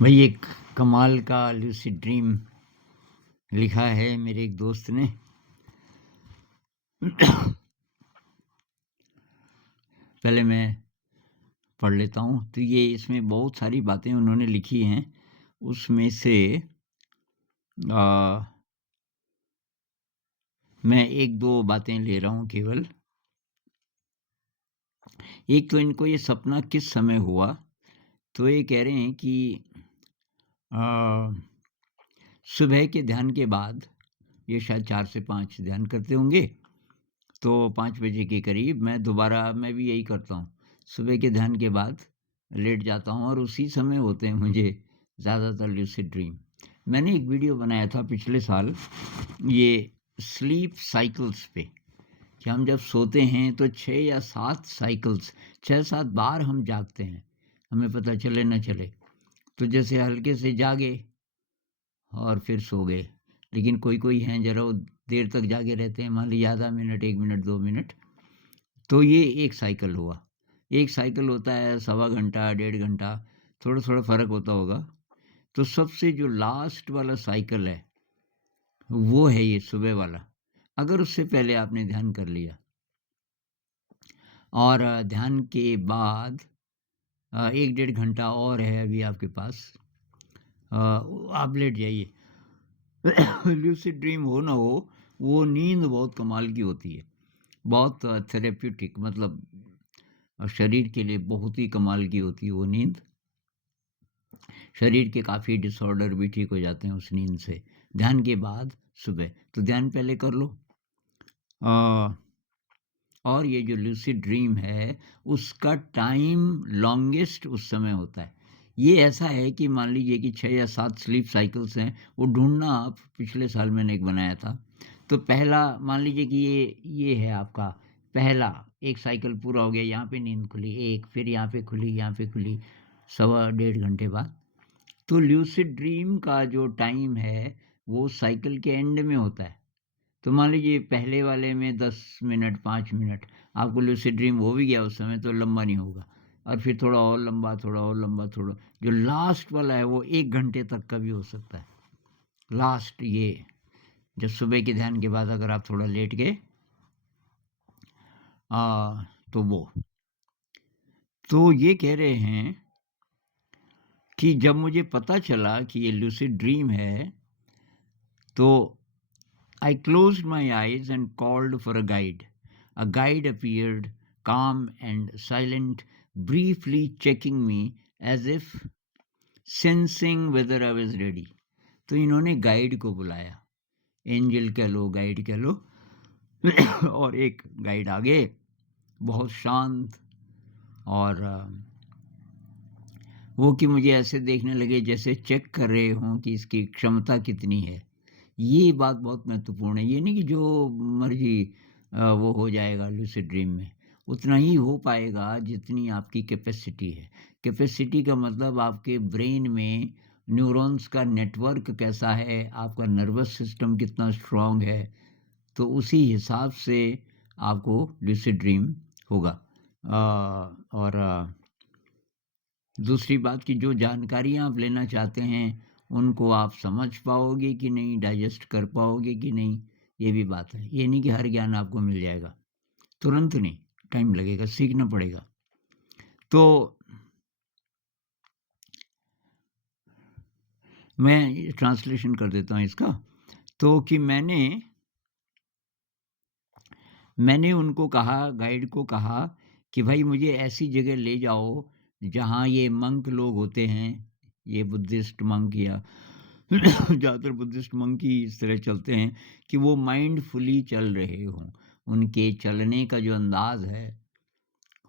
भाई एक कमाल का लूसिड ड्रीम लिखा है मेरे एक दोस्त ने। पहले मैं पढ़ लेता हूँ। तो ये इसमें बहुत सारी बातें उन्होंने लिखी हैं। उसमें से आ, मैं एक दो बातें ले रहा हूँ केवल। एक तो इनको ये सपना किस समय हुआ, तो ये कह रहे हैं कि आ, सुबह के ध्यान के बाद, ये शायद 4 से 5 ध्यान करते होंगे, तो 5 बजे के करीब मैं भी यही करता हूँ। सुबह के ध्यान के बाद लेट जाता हूँ और उसी समय होते हैं मुझे ज़्यादातर लूसिड ड्रीम। मैंने एक वीडियो बनाया था पिछले साल, ये स्लीप साइकिल्स पे, कि हम जब सोते हैं तो 6 या 7 साइकिल्स, 6-7 बार हम जागते हैं, हमें पता चले ना चले। तो जैसे हल्के से जागे और फिर सो गए। लेकिन कोई-कोई हैं ज़रा वो देर तक जागे रहते हैं, मान लीजिए आधा मिनट, 1 मिनट, 2 मिनट। तो ये एक साइकिल हुआ। एक साइकिल होता है सवा घंटा, डेढ़ घंटा, थोड़ा-थोड़ा फ़र्क होता होगा। तो सबसे जो लास्ट वाला साइकिल है, वो है ये सुबह वाला। अगर उससे पहले आपने ध्यान कर लिया और ध्यान के बाद 1 डेढ़ घंटा और है अभी आपके पास, आप लेट जाइए। लूसिड ड्रीम हो ना हो, वो नींद बहुत कमाल की होती है। बहुत थेरेप्यूटिक, मतलब शरीर के लिए बहुत ही कमाल की होती है वो नींद। शरीर के काफ़ी डिसऑर्डर भी ठीक हो जाते हैं उस नींद से। ध्यान के बाद सुबह, तो ध्यान पहले कर लो। अ, और ये जो लूसिड ड्रीम है, उसका टाइम लॉन्गेस्ट उस समय होता है। ये ऐसा है कि मान लीजिए कि 6 या 7 स्लीप साइकिल्स हैं, वो ढूँढना आप, पिछले साल मैंने एक बनाया था। तो पहला मान लीजिए कि ये है आपका पहला, एक साइकिल पूरा हो गया, यहाँ पे नींद खुली, एक फिर यहाँ पे खुली, यहाँ पे खुली, सवा डेढ़ घंटे बाद। तो ल्यूसिड ड्रीम का जो टाइम है, वो साइकिल के एंड में होता है। तो मान लीजिए पहले वाले में 10 मिनट, 5 मिनट, आपको लूसिड ड्रीम हो भी गया उस समय, तो लंबा नहीं होगा। और फिर थोड़ा और लंबा, थोड़ा और लंबा, थोड़ा जो लास्ट वाला है वो 1 घंटे तक का भी हो सकता है। लास्ट ये, जब सुबह के ध्यान के बाद अगर आप थोड़ा लेट गए, तो वो। तो ये कह रहे हैं कि जब मुझे पता चला कि ये लूसिड ड्रीम है, तो I closed my eyes and called for a guide. A guide appeared, calm and silent, briefly checking me as if sensing whether I was ready. तो इन्होंने गाइड को बुलाया, एंजल कह लो, गाइड कह लो। और एक गाइड आगे, बहुत शांत, और वो कि मुझे ऐसे देखने लगे जैसे चेक कर रहे हों कि इसकी क्षमता कितनी है। ये बात बहुत महत्वपूर्ण है। ये नहीं कि जो मर्ज़ी वो हो जाएगा लूसिड ड्रीम में, उतना ही हो पाएगा जितनी आपकी कैपेसिटी है। कैपेसिटी का मतलब आपके ब्रेन में न्यूरॉन्स का नेटवर्क कैसा है, आपका नर्वस सिस्टम कितना स्ट्रॉन्ग है, तो उसी हिसाब से आपको लूसिड ड्रीम होगा। और दूसरी बात कि जो जानकारियाँ आप लेना चाहते हैं, उनको आप समझ पाओगे कि नहीं, डाइजेस्ट कर पाओगे कि नहीं, ये भी बात है। ये नहीं कि हर ज्ञान आपको मिल जाएगा, तुरंत नहीं, टाइम लगेगा, सीखना पड़ेगा। तो मैं ट्रांसलेशन कर देता हूँ इसका। तो कि मैंने उनको कहा, गाइड को कहा कि भाई मुझे ऐसी जगह ले जाओ जहाँ ये मंक लोग होते हैं, ये बुद्धिस्ट मंक या ज़्यादातर बुद्धिस्ट मंक ही इस तरह चलते हैं कि वो माइंडफुली चल रहे हों। उनके चलने का जो अंदाज़ है,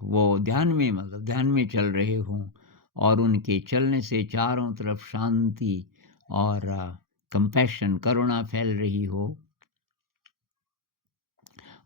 वो ध्यान में, मतलब ध्यान में चल रहे हों, और उनके चलने से चारों तरफ शांति और कंपैशन, करुणा फैल रही हो,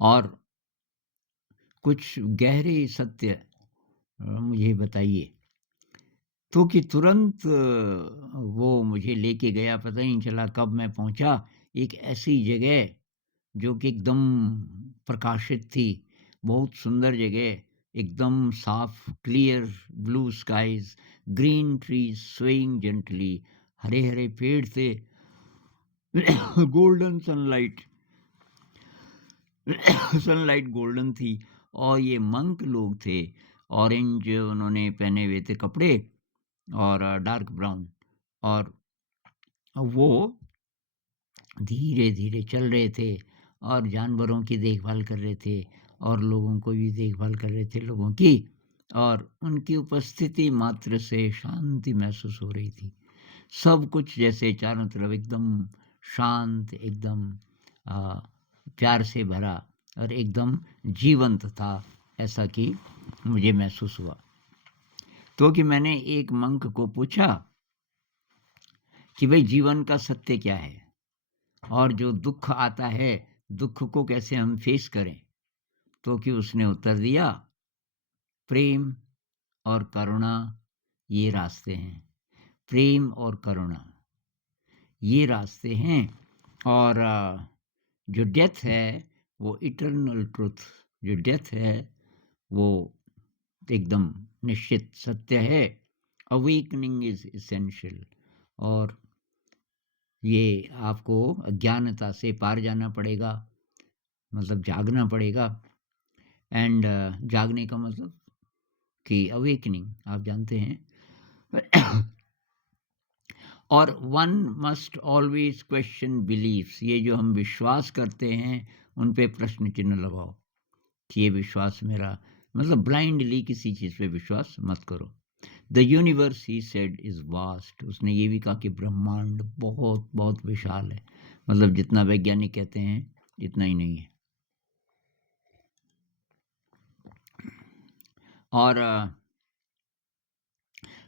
और कुछ गहरे सत्य मुझे बताइए। तो कि तुरंत वो मुझे लेके गया, पता ही नहीं चला कब मैं पहुंचा एक ऐसी जगह जो कि एकदम प्रकाशित थी, बहुत सुंदर जगह, एकदम साफ clear blue skies, green trees swaying gently, हरे हरे पेड़ थे, गोल्डन सनलाइट, सनलाइट गोल्डन थी, और ये मंक लोग थे, ऑरेंज उन्होंने पहने हुए थे कपड़े और डार्क ब्राउन, और वो धीरे धीरे चल रहे थे और जानवरों की देखभाल कर रहे थे और लोगों को भी देखभाल कर रहे थे लोगों की, और उनकी उपस्थिति मात्र से शांति महसूस हो रही थी। सब कुछ जैसे चारों तरफ एकदम शांत, एकदम प्यार से भरा और एकदम जीवंत था, ऐसा कि मुझे महसूस हुआ। तो कि मैंने एक मंक को पूछा कि भाई जीवन का सत्य क्या है, और जो दुख आता है दुख को कैसे हम फेस करें। तो कि उसने उत्तर दिया, प्रेम और करुणा ये रास्ते हैं, प्रेम और करुणा ये रास्ते हैं, और जो डेथ है वो इटर्नल ट्रुथ, जो डेथ है वो एकदम निश्चित सत्य है। अवेकनिंग इज इसेंशियल, और ये आपको अज्ञानता से पार जाना पड़ेगा, मतलब जागना पड़ेगा। एंड जागने का मतलब कि अवेकनिंग आप जानते हैं। और one must always question beliefs, ये जो हम विश्वास करते हैं उन पे प्रश्न चिन्ह लगाओ कि ये विश्वास मेरा, मतलब ब्लाइंडली किसी चीज़ पे विश्वास मत करो। The universe he said is vast, उसने ये भी कहा कि ब्रह्मांड बहुत बहुत विशाल है, मतलब जितना वैज्ञानिक कहते हैं इतना ही नहीं है। और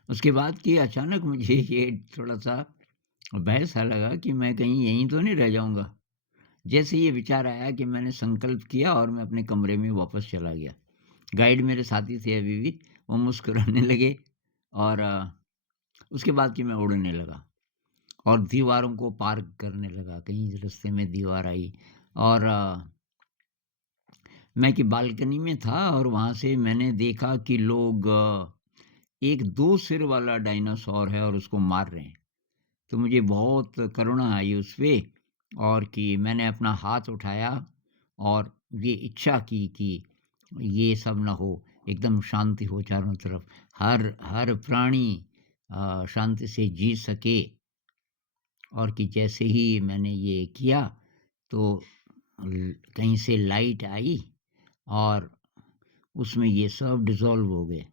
उसके बाद कि अचानक मुझे ये थोड़ा सा भय सा लगा कि मैं कहीं यहीं तो नहीं रह जाऊंगा। जैसे ये विचार आया कि मैंने संकल्प किया और मैं अपने कमरे में वापस चला गया। गाइड मेरे साथी थे अभी भी, वो मुस्कुराने लगे, और उसके बाद कि मैं उड़ने लगा और दीवारों को पार करने लगा। कहीं रास्ते में दीवार आई, और मैं कि बालकनी में था, और वहाँ से मैंने देखा कि लोग एक 2 सिर वाला डायनासोर है और उसको मार रहे हैं। तो मुझे बहुत करुणा आई उस पे, और कि मैंने अपना हाथ उठाया और ये इच्छा की कि ये सब ना हो, एकदम शांति हो चारों तरफ, हर हर प्राणी शांति से जी सके। और कि जैसे ही मैंने ये किया तो कहीं से लाइट आई और उसमें ये सब डिसॉल्व हो गए,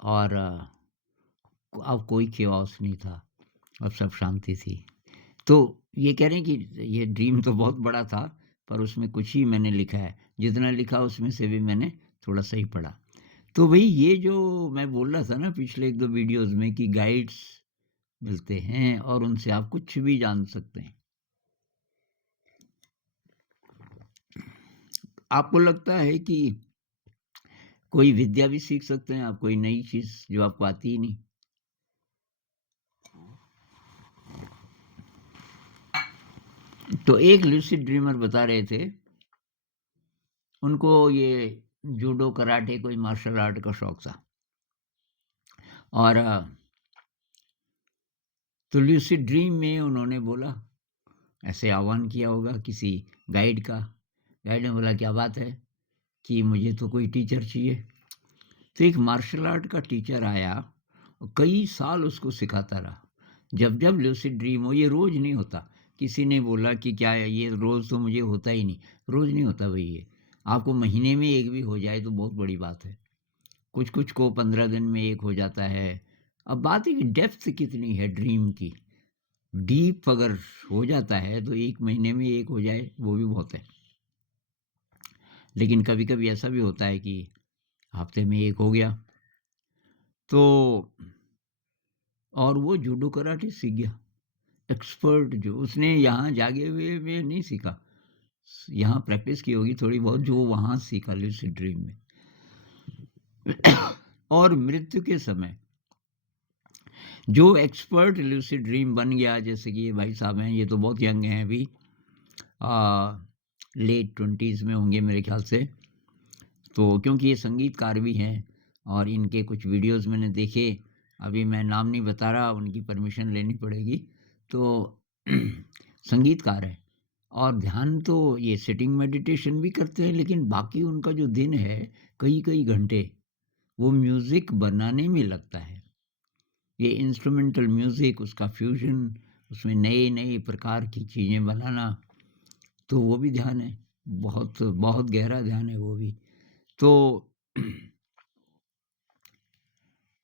और अब कोई केओस नहीं था, अब सब शांति थी। तो ये कह रहे हैं कि ये ड्रीम तो बहुत बड़ा था, पर उसमें कुछ ही मैंने लिखा है, जितना लिखा उसमें से भी मैंने थोड़ा सा ही पढ़ा। तो भाई ये जो मैं बोल रहा था ना पिछले 1-2 वीडियोज़ में कि गाइड्स मिलते हैं और उनसे आप कुछ भी जान सकते हैं। आपको लगता है कि कोई विद्या भी सीख सकते हैं आप, कोई नई चीज़ जो आपको आती ही नहीं? तो एक लूसिड ड्रीमर बता रहे थे, उनको ये जूडो, कराटे, कोई मार्शल आर्ट का शौक था, और तो लूसिड ड्रीम में उन्होंने बोला, ऐसे आह्वान किया होगा किसी गाइड का। गाइड ने बोला, क्या बात है कि मुझे तो कोई टीचर चाहिए। तो एक मार्शल आर्ट का टीचर आया और कई साल उसको सिखाता रहा। जब जब लूसिड ड्रीम हो, ये रोज़ नहीं होता। किसी ने बोला कि क्या है ये, रोज़ तो मुझे होता ही नहीं। रोज़ नहीं होता भाई, ये आपको महीने में एक भी हो जाए तो बहुत बड़ी बात है। कुछ कुछ को 15 दिन में एक हो जाता है। अब बात है कि डेप्थ कितनी है ड्रीम की। डीप अगर हो जाता है तो 1 महीने में एक हो जाए वो भी बहुत है। लेकिन कभी कभी ऐसा भी होता है कि हफ्ते में एक हो गया। तो और वो जूडो कराटे सीख गया, एक्सपर्ट। जो उसने यहाँ जागे हुए में नहीं सीखा, यहाँ प्रैक्टिस की होगी थोड़ी बहुत, जो वहाँ सीखा लूसिड ड्रीम में। और मृत्यु के समय जो एक्सपर्ट लूसिड ड्रीम बन गया, जैसे कि ये भाई साहब हैं, ये तो बहुत यंग हैं अभी, लेट 20s में होंगे मेरे ख्याल से। तो क्योंकि ये संगीतकार भी हैं और इनके कुछ वीडियोज़ मैंने देखे, अभी मैं नाम नहीं बता रहा, उनकी परमिशन लेनी पड़ेगी। तो संगीतकार हैं और ध्यान तो ये सिटिंग मेडिटेशन भी करते हैं, लेकिन बाकी उनका जो दिन है, कई-कई घंटे वो म्यूज़िक बनाने में लगता है। ये इंस्ट्रूमेंटल म्यूज़िक, उसका फ्यूज़न, उसमें नए-नए प्रकार की चीज़ें बनाना, तो वो भी ध्यान है। बहुत बहुत गहरा ध्यान है वो भी। तो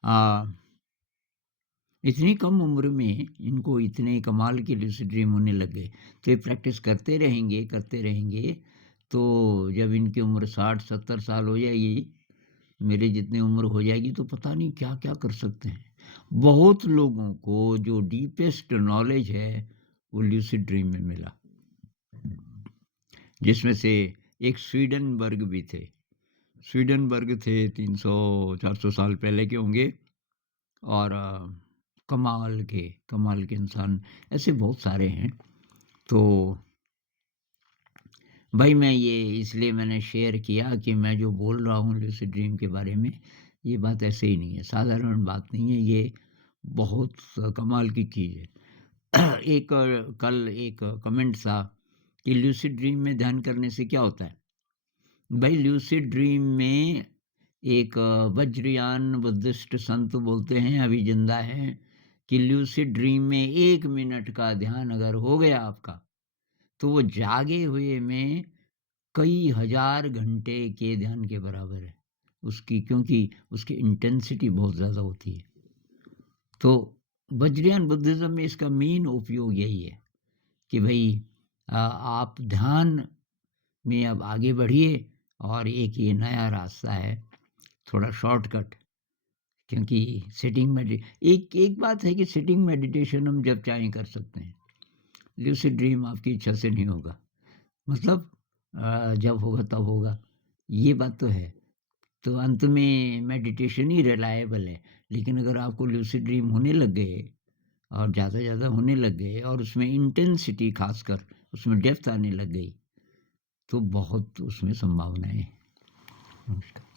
अ, इतनी कम उम्र में इनको इतने कमाल के लूसिड ड्रीम होने लग गए। तो ये प्रैक्टिस करते रहेंगे, तो जब इनकी उम्र 60-70 साल हो जाएगी, मेरे जितनी उम्र हो जाएगी, तो पता नहीं क्या-क्या कर सकते हैं। बहुत लोगों को जो डीपेस्ट नॉलेज है, वो लूसिड ड्रीम में मिला, जिसमें से एक स्वीडनबर्ग भी थे। स्वीडनबर्ग थे 300-400 साल पहले के होंगे और कमाल के इंसान ऐसे बहुत सारे हैं। तो भाई मैं ये इसलिए मैंने शेयर किया कि मैं जो बोल रहा हूँ लूसिड ड्रीम के बारे में, ये बात ऐसे ही नहीं है, साधारण बात नहीं है, ये बहुत कमाल की चीज़ है। कल एक कमेंट था कि लूसिड ड्रीम में ध्यान करने से क्या होता है? भाई ल्यूसिड ड्रीम में एक वज्रयान बुद्धिस्ट संत बोलते हैं, अभी जिंदा हैं, कि ल्यूसिड ड्रीम में 1 मिनट का ध्यान अगर हो गया आपका, तो वो जागे हुए में कई हजार घंटे के ध्यान के बराबर है उसकी, क्योंकि उसकी इंटेंसिटी बहुत ज़्यादा होती है। तो वज्रयान बुद्धिज़्म में इसका मेन उपयोग यही है कि भाई आप ध्यान में अब आगे बढ़िए और एक ये नया रास्ता है, थोड़ा शॉर्टकट, क्योंकि सिटिंग मेडि एक एक बात है कि सिटिंग मेडिटेशन हम जब चाहें कर सकते हैं। लूसिड ड्रीम आपकी इच्छा से नहीं होगा। मतलब जब होगा तब होगा, ये बात तो है। तो अंत में मेडिटेशन ही रिलायबल है। लेकिन अगर आपको लूसिड ड्रीम होने लग गए और ज़्यादा होने लग गए और उसमें इंटेंसिटी ख़ासकर उसमें डेप्थ आने लग गई, तो बहुत उसमें संभावनाएँ हैं। नमस्कार।